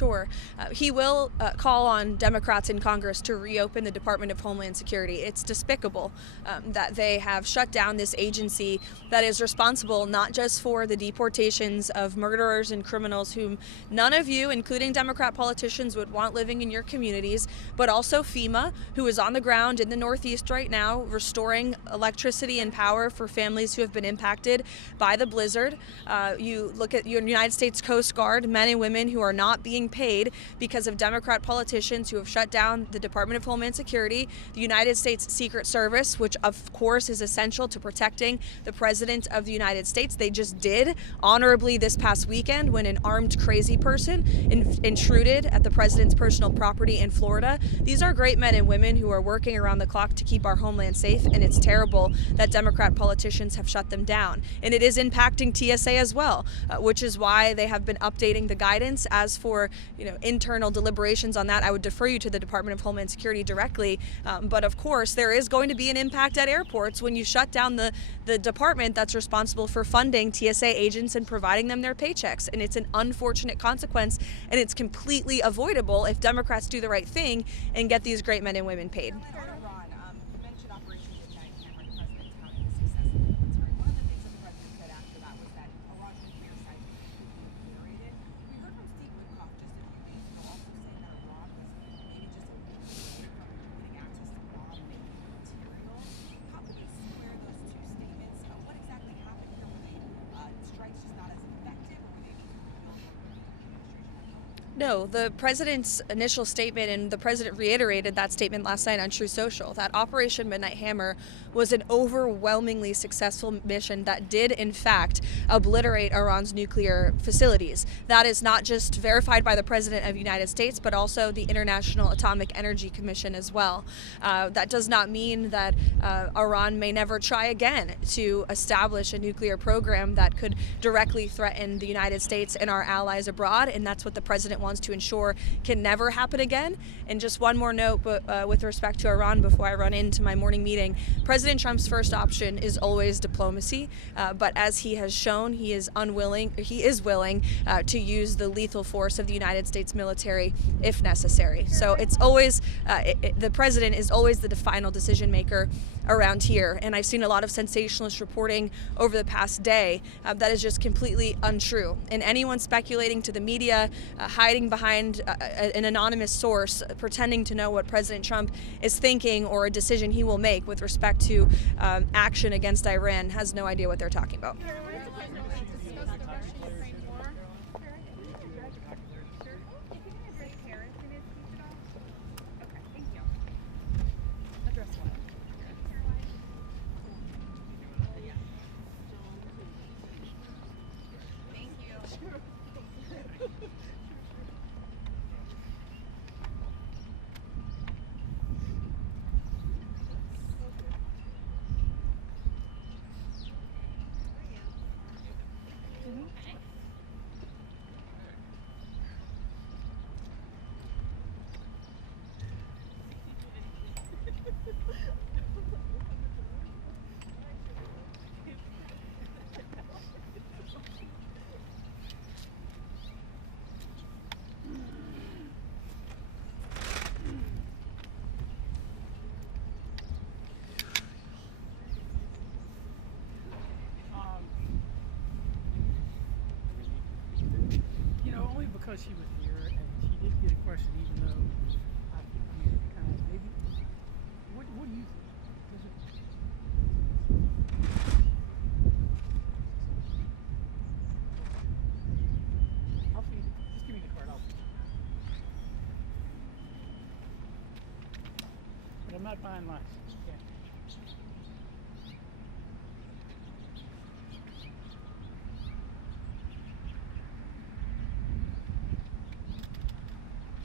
Sure. He will call on Democrats in Congress to reopen the Department of Homeland Security. It's despicable that they have shut down this agency that is responsible not just for the deportations of murderers and criminals whom none of you, including Democrat politicians, would want living in your communities, but also FEMA, who is on the ground in the Northeast right now, restoring electricity and power for families who have been impacted by the blizzard. You look at your United States Coast Guard, men and women who are not being paid because of Democrat politicians who have shut down the Department of Homeland Security, the United States Secret Service, which of course is essential to protecting the President of the United States. They just did honorably this past weekend when an armed crazy person intruded at the President's personal property in Florida. These are great men and women who are working around the clock to keep our homeland safe, and it's terrible that Democrat politicians have shut them down. And it is impacting TSA as well, which is why they have been updating the guidance. As for internal deliberations on that, I would defer you to the Department of Homeland Security directly. But of course, there is going to be an impact at airports when you shut down the department that's responsible for funding TSA agents and providing them their paychecks. And it's an unfortunate consequence, and it's completely avoidable if Democrats do the right thing and get these great men and women paid. No, the president's initial statement, and the president reiterated that statement last night on Truth Social, that Operation Midnight Hammer was an overwhelmingly successful mission that did, in fact, obliterate Iran's nuclear facilities. That is not just verified by the President of the United States, but also the International Atomic Energy Commission as well. That does not mean that Iran may never try again to establish a nuclear program that could directly threaten the United States and our allies abroad, and that's what the president wants to ensure can never happen again. And just one more note, but with respect to Iran, before I run into my morning meeting, President Trump's first option is always diplomacy, but as he has shown, he is willing to use the lethal force of the United States military if necessary. So it's always, the president is always the final decision maker around here. And I've seen a lot of sensationalist reporting over the past day that is just completely untrue. And anyone speculating to the media, hiding behind an anonymous source, pretending to know what President Trump is thinking or a decision he will make with respect to action against Iran has no idea what they're talking about. Because she was here and she did get a question, even though I mean, kind of maybe. What do you think? I'll feed it. Just give me the card. I'll feed it. But I'm not buying lunch.